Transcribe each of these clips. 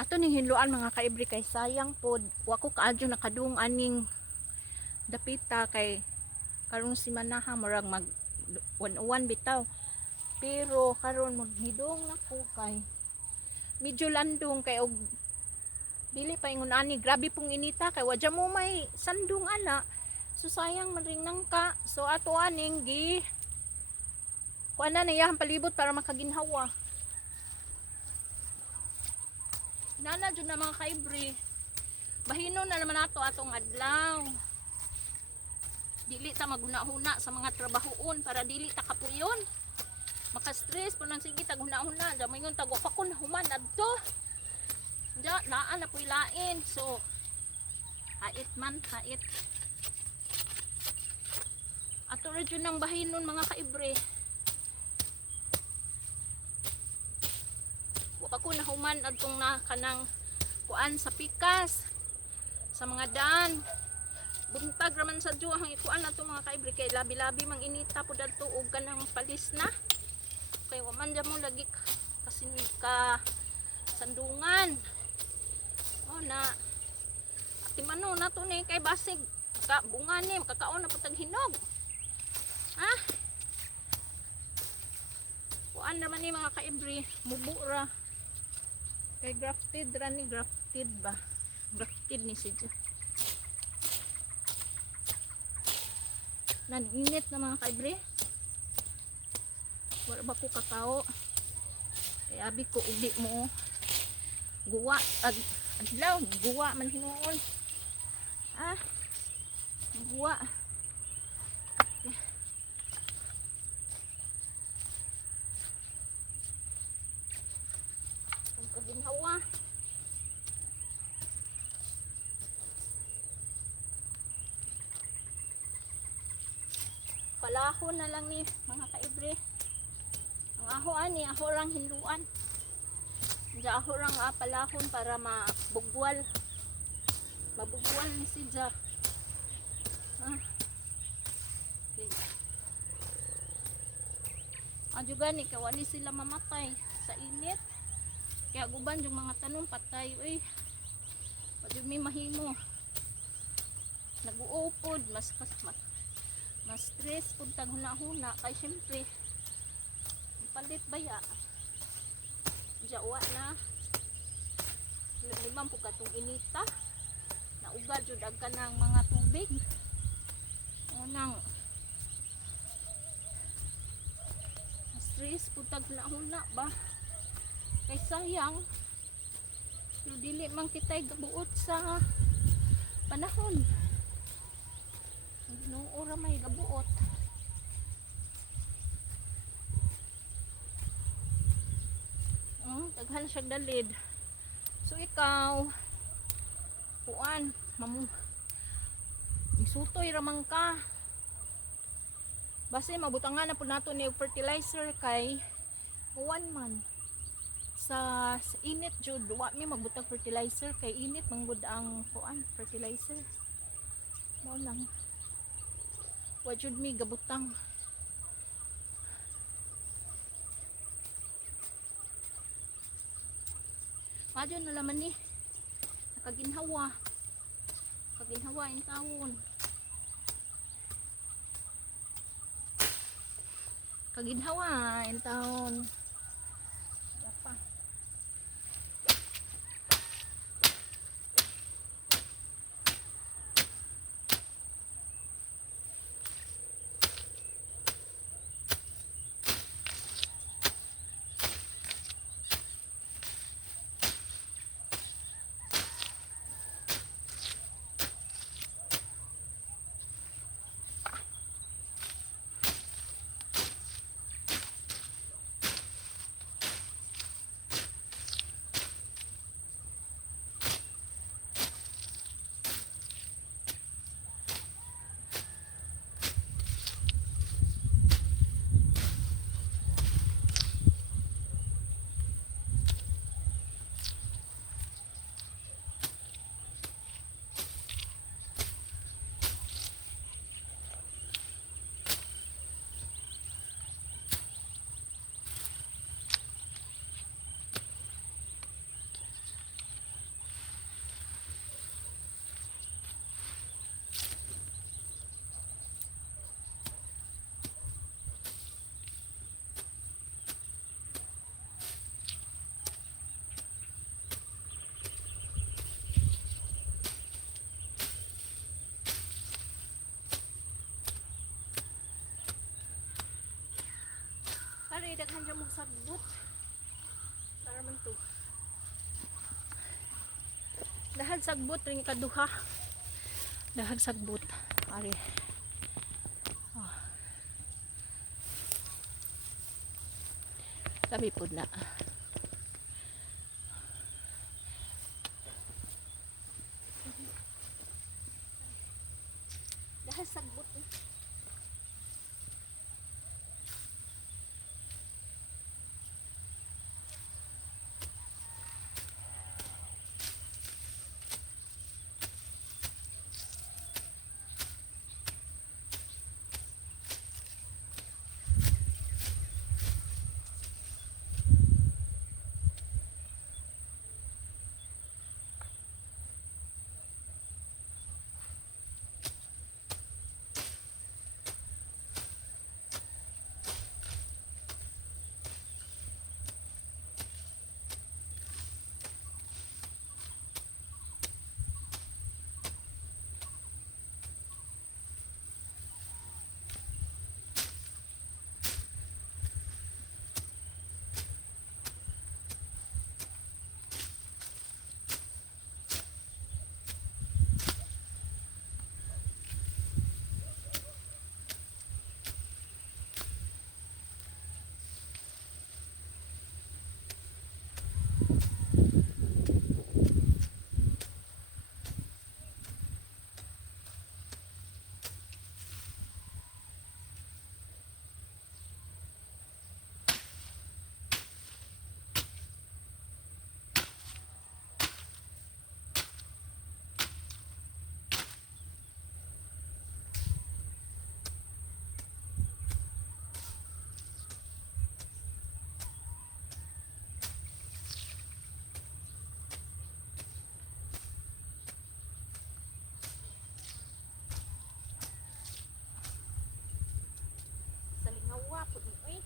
Ato ning hinluan mga kaibre kay sayang pod wa ko kaadyo nakadung aning dapita kay karong simanaha murag mag 101 bitaw. Pero karon mo hidong na ko kay medyo landong kay og dili pa ingon ani grabe pong inita kay wadya mo may sandung ana. So sayang man ring nangka. So ato aning gi kuan na iyang palibot para makaginhawa. Nana jud na mga kaibre. Bahino na naman nato atong adlaw. Dili ta maghuna-huna sa mga trabahoon para dili ta kapuyon. Maka-stress po nang sige taghuna-huna. Da moingon tago pa kun human adto. Ja naa na puy lain. So hait man, hait. Ato ra jud nang bahinon mga kaibre. Wa pa ko nahuman adtong na kanang kuan sa pikas sa mga daan. Buntag raman sa Diyo ang ikuan nato mga kaibre kay labi-labi mang inita pud adto og kanang palis na. Kay wa man mo lagi kasi ka sandungan. O na timano nato ni kay basig ka bunga ni makakaon na pud tag hinog. Ha? Kuan naman ni mga kaibre mubura. Kay grafted ra ni grafted ba? Grafted ni si Diyo. Naninit na mga kaibre. Wala ba ko kakao? Kaya abi ko uli mo. Guwa. Adlaw. Guwa man hinuon. Ah. Guwa. Ang kaginhawa. Palahon na lang ni mga kaibre. Ang aho ani, aho rang hinluan. Diya aho rang palahon para mabugwal. Mabugwal ni si Diya. Okay. Adyo gani kawali sila mamatay sa init. Kaya guban yung mga tanong patay. Uy, adyo may mahimo. Nag-uupod, mas stress pud tag huna-huna kay syempre palit baya jawa na limang pud katong inita naugad jud ag kanang mga tubig unang stress pud tag huna-huna ba kay sayang pero dili man kitay gabuot sa panahon. No ora may gabuot. Daghan siya dalid. So ikaw kuan isutoy ramang ka. Base mabutangan na pud nato ni fertilizer kay uwan man. Sa init jud wa mi magbutang fertilizer kay init manggod ang kuan fertilizer. Mo lang. Wa jud mi gabutang. Madyo na laman ni nakaginhawa. Kaginhawa in taon. Kaginhawa in taon. Yapa. Uy, daghan dyan mong sagbot. Tara man to. Dahil sagbot ring kaduha. Dahil sagbot. Ari. Oh. Labi po na. Dahil sagbot. Salingawa po. Uy.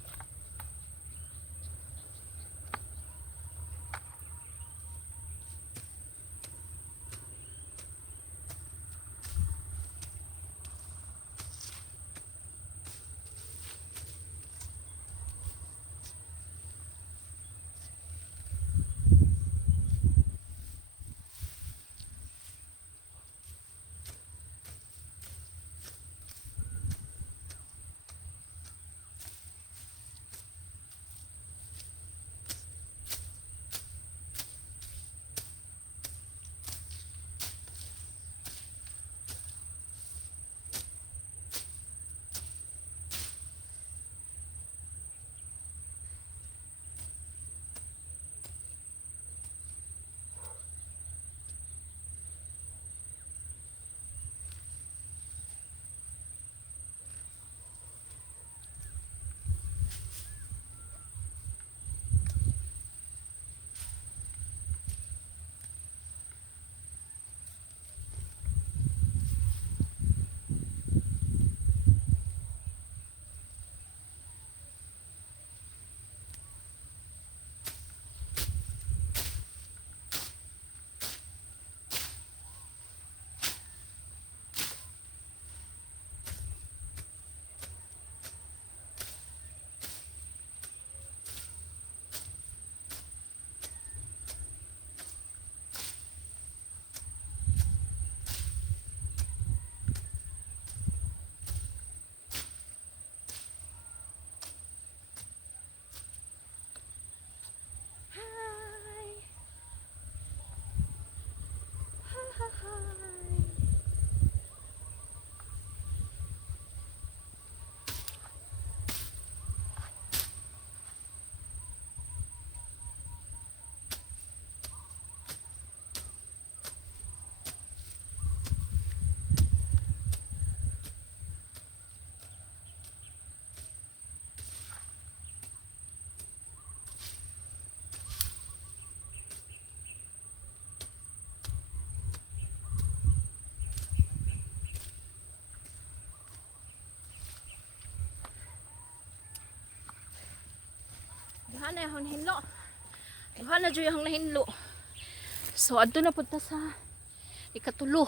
Duha na yung hinlo. Duha na dyan yung nahinlo. So, adto na punta sa ikatulo.